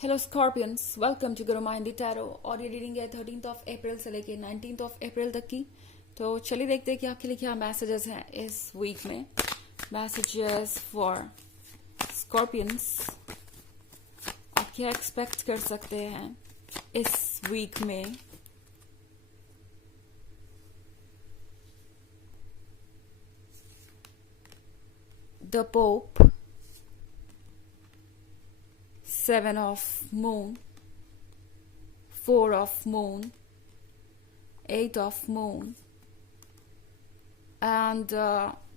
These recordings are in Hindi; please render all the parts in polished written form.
Hello Scorpions, welcome to Guru माइंडी tarot. और ये रीडिंग है 13th ऑफ अप्रैल से लेके 19th ऑफ अप्रैल तक की। तो चलिए देखते हैं कि आपके लिए क्या मैसेजेस हैं इस वीक में। मैसेजेस फॉर स्कॉर्पियंस, आप क्या एक्सपेक्ट कर सकते हैं इस वीक में। The pope, 7 of moon, 4 of moon, 8 of moon and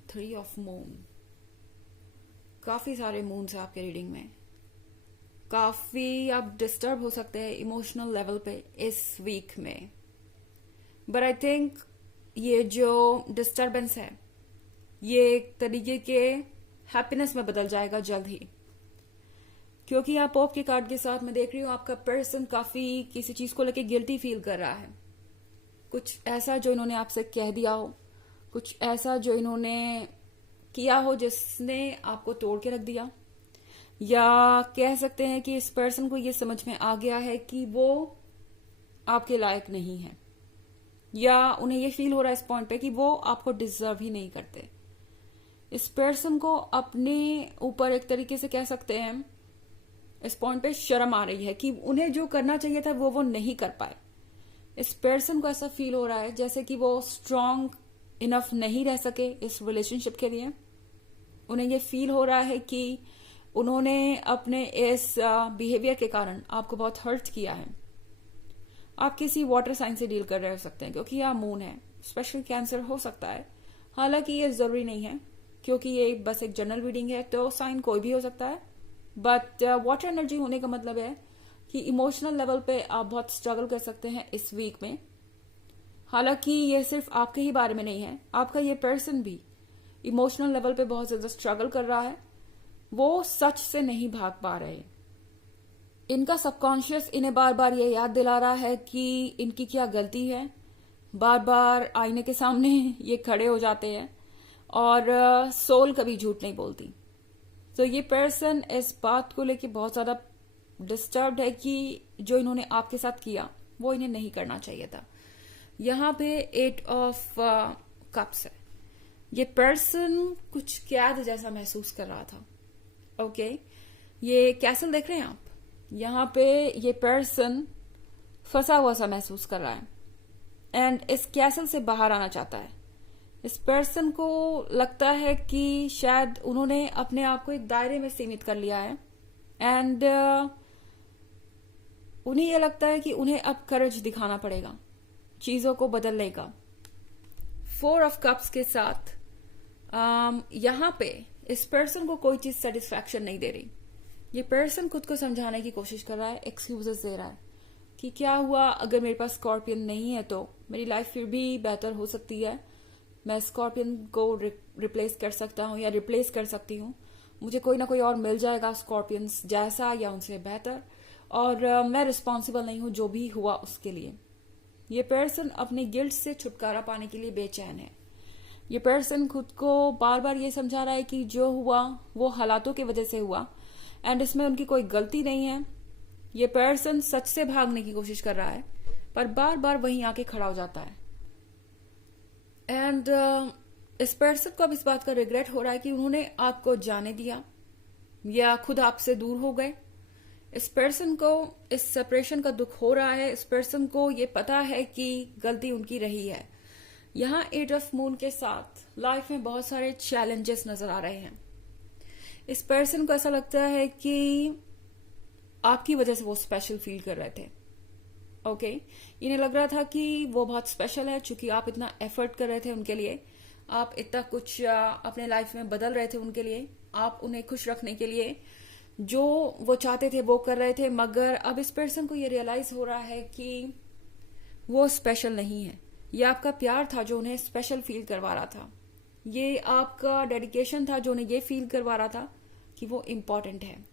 3 of moon। काफी सारे मून्स हैं आपके रीडिंग में। काफी आप डिस्टर्ब हो सकते हैं इमोशनल लेवल पे इस वीक में, बट आई थिंक ये जो डिस्टर्बेंस है ये एक तरीके के हैप्पीनेस में बदल जाएगा जल्द ही, क्योंकि यहाँ पोप के कार्ड के साथ मैं देख रही हूँ आपका पर्सन काफी किसी चीज को लेके गिल्टी फील कर रहा है। कुछ ऐसा जो इन्होंने आपसे कह दिया हो, कुछ ऐसा जो इन्होंने किया हो जिसने आपको तोड़ के रख दिया, या कह सकते हैं कि इस पर्सन को ये समझ में आ गया है कि वो आपके लायक नहीं है, या उन्हें ये फील हो रहा है इस पॉइंट पे कि वो आपको डिजर्व ही नहीं करते। इस पर्सन को अपने ऊपर एक तरीके से कह सकते हैं इस पॉइंट पे शर्म आ रही है कि उन्हें जो करना चाहिए था वो नहीं कर पाए। इस पर्सन को ऐसा फील हो रहा है जैसे कि वो स्ट्रांग इनफ नहीं रह सके इस रिलेशनशिप के लिए। उन्हें ये फील हो रहा है कि उन्होंने अपने इस बिहेवियर के कारण आपको बहुत हर्ट किया है। आप किसी वाटर साइन से डील कर रहे हो सकते हैं, क्योंकि यह मून है, स्पेशल कैंसर हो सकता है। हालांकि ये जरूरी नहीं है, क्योंकि ये बस एक जनरल रीडिंग है, तो साइन कोई भी हो सकता है। बट वाटर एनर्जी होने का मतलब है कि इमोशनल लेवल पे आप बहुत स्ट्रगल कर सकते हैं इस वीक में। हालांकि ये सिर्फ आपके ही बारे में नहीं है, आपका ये पर्सन भी इमोशनल लेवल पे बहुत ज्यादा स्ट्रगल कर रहा है। वो सच से नहीं भाग पा रहे। इनका सबकॉन्शियस इन्हें बार बार ये याद दिला रहा है कि इनकी क्या गलती है। बार बार आईने के सामने ये खड़े हो जाते हैं, और सोल कभी झूठ नहीं बोलती। तो ये पर्सन इस बात को लेके बहुत ज्यादा डिस्टर्ब्ड है कि जो इन्होंने आपके साथ किया वो इन्हें नहीं करना चाहिए था। यहाँ पे 8 ऑफ कप्स है। ये पर्सन कुछ कैद जैसा महसूस कर रहा था। ओके, ये कैसल देख रहे हैं आप, यहाँ पे ये पर्सन फंसा हुआ सा महसूस कर रहा है एंड इस कैसल से बाहर आना चाहता है। इस पर्सन को लगता है कि शायद उन्होंने अपने आप को एक दायरे में सीमित कर लिया है, एंड उन्हें यह लगता है कि उन्हें अब करेज दिखाना पड़ेगा चीजों को बदलने का। 4 ऑफ कप्स के साथ यहाँ पे इस पर्सन को कोई चीज सेटिस्फैक्शन नहीं दे रही। ये पर्सन खुद को समझाने की कोशिश कर रहा है, एक्सक्यूजेस दे रहा है कि क्या हुआ अगर मेरे पास स्कॉर्पियन नहीं है तो मेरी लाइफ फिर भी बेहतर हो सकती है। मैं स्कॉर्पियन को रिप्लेस कर सकता हूँ या रिप्लेस कर सकती हूँ। मुझे कोई ना कोई और मिल जाएगा स्कॉर्पियंस जैसा या उनसे बेहतर, और मैं रिस्पॉन्सिबल नहीं हूँ जो भी हुआ उसके लिए। ये पर्सन अपने गिल्ट से छुटकारा पाने के लिए बेचैन है। ये पर्सन खुद को बार बार ये समझा रहा है कि जो हुआ वो हालातों की वजह से हुआ, एंड इसमें उनकी कोई गलती नहीं है। ये पर्सन सच से भागने की कोशिश कर रहा है, पर बार बार वहीं आके खड़ा हो जाता है। एंड इस पर्सन को अब इस बात का रिग्रेट हो रहा है कि उन्होंने आपको जाने दिया या खुद आपसे दूर हो गए। इस पर्सन को इस सेपरेशन का दुख हो रहा है। इस पर्सन को ये पता है कि गलती उनकी रही है। यहाँ 8 ऑफ मून के साथ लाइफ में बहुत सारे चैलेंजेस नजर आ रहे हैं। इस पर्सन को ऐसा लगता है कि आपकी वजह से वो स्पेशल फील कर रहे थे। ओके, इन्हें लग रहा था कि वो बहुत स्पेशल है, चूंकि आप इतना एफर्ट कर रहे थे उनके लिए, आप इतना कुछ अपने लाइफ में बदल रहे थे उनके लिए, आप उन्हें खुश रखने के लिए जो वो चाहते थे वो कर रहे थे। मगर अब इस पर्सन को ये रियलाइज हो रहा है कि वो स्पेशल नहीं है। ये आपका प्यार था जो उन्हें स्पेशल फील करवा रहा था। ये आपका डेडिकेशन था जो उन्हें ये फील करवा रहा था कि वो इम्पोर्टेंट है।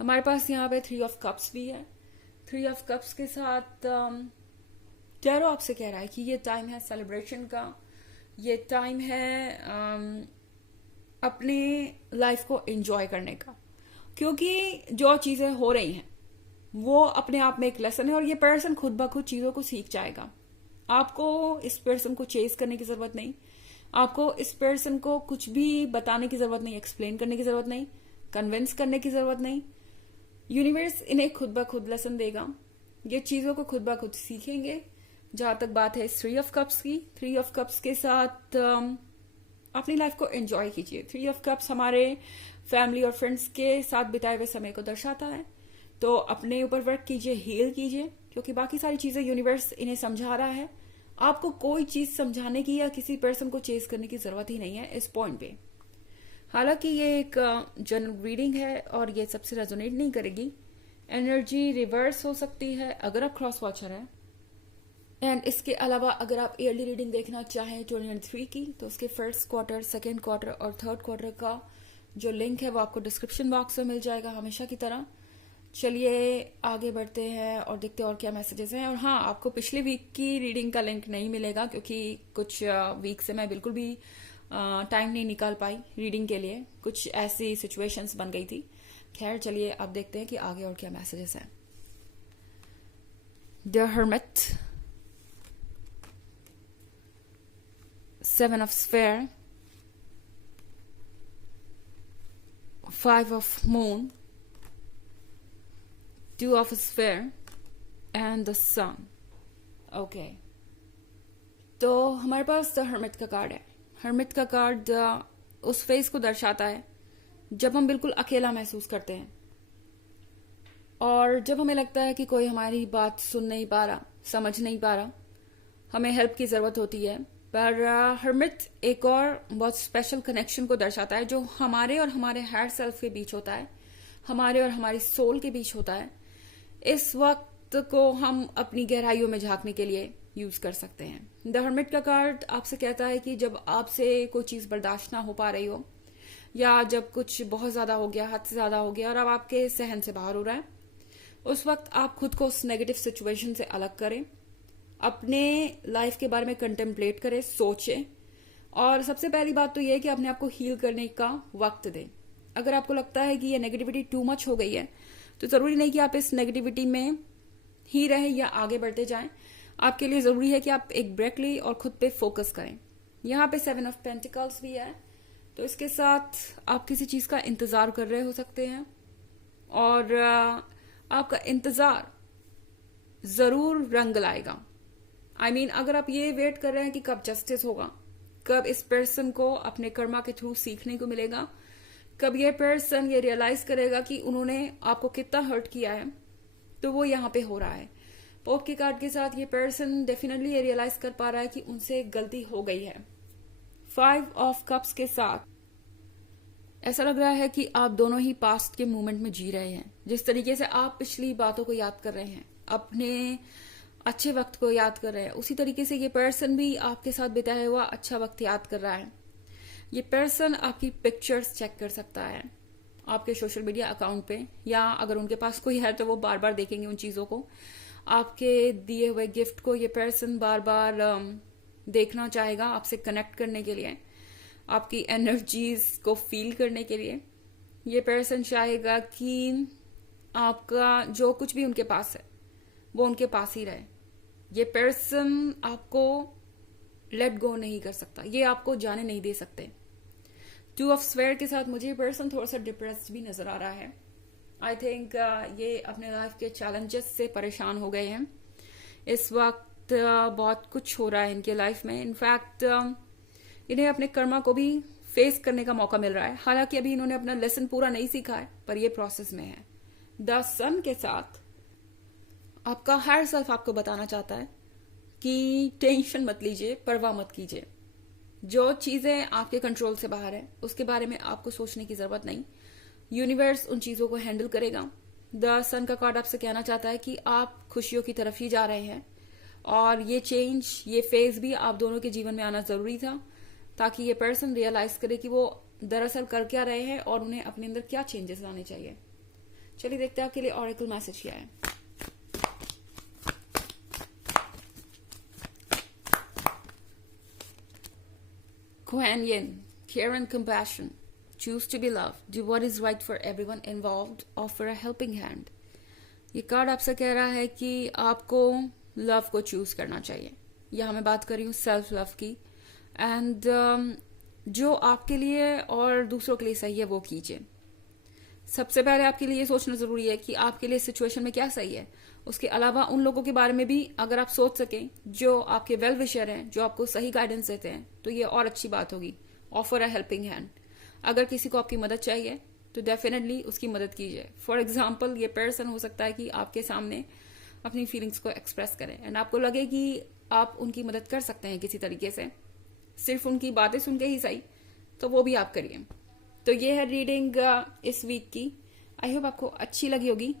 हमारे पास यहाँ पे 3 ऑफ कप्स भी है। 3 ऑफ कप्स के साथ टैरो आपसे कह रहा है कि ये टाइम है सेलिब्रेशन का, ये टाइम है अपने लाइफ को एंजॉय करने का, क्योंकि जो चीजें हो रही हैं वो अपने आप में एक लेसन है, और ये पर्सन खुद ब खुद चीजों को सीख जाएगा। आपको इस पर्सन को चेस करने की जरूरत नहीं, आपको इस पर्सन को कुछ भी बताने की जरूरत नहीं, एक्सप्लेन करने की जरूरत नहीं, कन्विंस करने की जरूरत नहीं। यूनिवर्स इन्हें खुद ब खुद लेसन देगा, ये चीजों को खुद ब खुद सीखेंगे। जहां तक बात है 3 ऑफ कप्स की, 3 ऑफ कप्स के साथ अपनी लाइफ को एंजॉय कीजिए। 3 ऑफ कप्स हमारे फैमिली और फ्रेंड्स के साथ बिताए हुए समय को दर्शाता है, तो अपने ऊपर वर्क कीजिए, हील कीजिए, क्योंकि बाकी सारी चीजें यूनिवर्स इन्हें समझा रहा है। आपको कोई चीज समझाने की या किसी पर्सन को चेज करने की जरूरत ही नहीं है इस पॉइंट पे। हालांकि ये एक जनरल रीडिंग है और ये सबसे रेजोनेट नहीं करेगी, एनर्जी रिवर्स हो सकती है अगर आप क्रॉस वॉचर हैं। एंड इसके अलावा अगर आप ईयरली रीडिंग देखना चाहें 2023 की, तो उसके फर्स्ट क्वार्टर, सेकेंड क्वार्टर और थर्ड क्वार्टर का जो लिंक है वो आपको डिस्क्रिप्शन बॉक्स में मिल जाएगा हमेशा की तरह। चलिए आगे बढ़ते हैं और देखते हैं और क्या मैसेजेस हैं। और हाँ, आपको पिछले वीक की रीडिंग का लिंक नहीं मिलेगा, क्योंकि कुछ वीक से मैं बिल्कुल भी टाइम नहीं निकाल पाई रीडिंग के लिए, कुछ ऐसी सिचुएशंस बन गई थी। खैर चलिए अब देखते हैं कि आगे और क्या मैसेजेस हैं। The hermit, 7 of Sphere, 5 of Moon, 2 of Sphere and the Sun. Okay. तो हमारे पास द हर्मिट का कार्ड है। हर्मिट का कार्ड उस फेज को दर्शाता है जब हम बिल्कुल अकेला महसूस करते हैं, और जब हमें लगता है कि कोई हमारी बात सुन नहीं पा रहा, समझ नहीं पा रहा, हमें हेल्प की जरूरत होती है। पर हर्मिट एक और बहुत स्पेशल कनेक्शन को दर्शाता है जो हमारे और हमारे हायर सेल्फ के बीच होता है, हमारे और हमारी सोल के बीच होता है। इस वक्त को हम अपनी गहराइयों में झांकने के लिए यूज कर सकते हैं। द हर्मिट का कार्ड आपसे कहता है कि जब आपसे कोई चीज बर्दाश्त ना हो पा रही हो, या जब कुछ बहुत ज्यादा हो गया, हद से ज्यादा हो गया और अब आपके सहन से बाहर हो रहा है, उस वक्त आप खुद को उस नेगेटिव सिचुएशन से अलग करें, अपने लाइफ के बारे में कंटेम्पलेट करें, सोचें, और सबसे पहली बात तो यह है कि अपने आप को हील करने का वक्त दें। अगर आपको लगता है कि ये नेगेटिविटी टू मच हो गई है, तो जरूरी नहीं कि आप इस नेगेटिविटी में ही रहें या आगे बढ़ते जाएं। आपके लिए जरूरी है कि आप एक ब्रेक लें और खुद पे फोकस करें। यहाँ पे 7 ऑफ पेंटिकल्स भी है, तो इसके साथ आप किसी चीज का इंतजार कर रहे हो सकते हैं, और आपका इंतजार जरूर रंग लाएगा। I mean, अगर आप ये वेट कर रहे हैं कि कब जस्टिस होगा, कब इस पर्सन को अपने कर्मा के थ्रू सीखने को मिलेगा, कब ये पर्सन ये रियलाइज करेगा कि उन्होंने आपको कितना हर्ट किया है, तो वो यहाँ पे हो रहा है। पोप के कार्ड के साथ ये पर्सन डेफिनेटली ये रियलाइज कर पा रहा है कि उनसे गलती हो गई है। 5 ऑफ कप्स के साथ ऐसा लग रहा है कि आप दोनों ही पास्ट के मोमेंट में जी रहे हैं। जिस तरीके से आप पिछली बातों को याद कर रहे हैं, अपने अच्छे वक्त को याद कर रहे हैं, उसी तरीके से ये पर्सन भी आपके साथ बिताया हुआ अच्छा वक्त याद कर रहा है। ये पर्सन आपकी पिक्चर्स चेक कर सकता है आपके सोशल मीडिया अकाउंट पे, या अगर उनके पास कोई है तो वो बार बार देखेंगे उन चीजों को। आपके दिए हुए गिफ्ट को ये पर्सन बार बार देखना चाहेगा आपसे कनेक्ट करने के लिए, आपकी एनर्जीज को फील करने के लिए। ये पर्सन चाहेगा कि आपका जो कुछ भी उनके पास है वो उनके पास ही रहे। ये पर्सन आपको लेट गो नहीं कर सकता, ये आपको जाने नहीं दे सकते। 2 ऑफ स्वेयर के साथ मुझे ये पर्सन थोड़ा सा डिप्रेस्ड भी नजर आ रहा है। आई थिंक ये अपने लाइफ के चैलेंजेस से परेशान हो गए हैं। इस वक्त बहुत कुछ हो रहा है इनके लाइफ में। इनफैक्ट इन्हें अपने कर्मा को भी फेस करने का मौका मिल रहा है। हालांकि अभी इन्होंने अपना लेसन पूरा नहीं सीखा है, पर ये प्रोसेस में है। द सन के साथ आपका हायर सेल्फ आपको बताना चाहता है कि टेंशन मत लीजिए, परवाह मत कीजिए। जो चीजें आपके कंट्रोल से बाहर है उसके बारे में आपको सोचने की जरूरत नहीं, यूनिवर्स उन चीजों को हैंडल करेगा। द सन का कार्ड आपसे कहना चाहता है कि आप खुशियों की तरफ ही जा रहे हैं, और ये चेंज, ये फेज भी आप दोनों के जीवन में आना जरूरी था, ताकि ये पर्सन रियलाइज करे कि वो दरअसल कर क्या रहे हैं और उन्हें अपने अंदर क्या चेंजेस लाने चाहिए। चलिए देखते हैं आपके लिए ऑरेकल मैसेज क्या है। Kuan Yin, care and compassion. Choose to be loved. Do what is right for everyone involved. Offer a helping hand. ये कार्ड आपसे कह रहा है कि आपको लव को चूज करना चाहिए। यहाँ मैं बात कर रही हूँ सेल्फ लव की। एंड जो आपके लिए और दूसरों के लिए सही है वो कीजिए। सबसे पहले आपके लिए ये सोचना जरूरी है कि आपके लिए सिचुएशन में क्या सही है। उसके अलावा उन लोगों के बारे में भी अगर आप सोच सकें जो आपके वेल विशर हैं, जो आपको सही गाइडेंस देते हैं, तो ये और अच्छी बात होगी। Offer a helping hand. अगर किसी को आपकी मदद चाहिए तो डेफिनेटली उसकी मदद कीजिए। फॉर एग्जाम्पल, ये पर्सन हो सकता है कि आपके सामने अपनी फीलिंग्स को एक्सप्रेस करें एंड आपको लगे कि आप उनकी मदद कर सकते हैं किसी तरीके से, सिर्फ उनकी बातें सुन के ही सही, तो वो भी आप करिए। तो ये है रीडिंग इस वीक की। आई होप आपको अच्छी लगी होगी।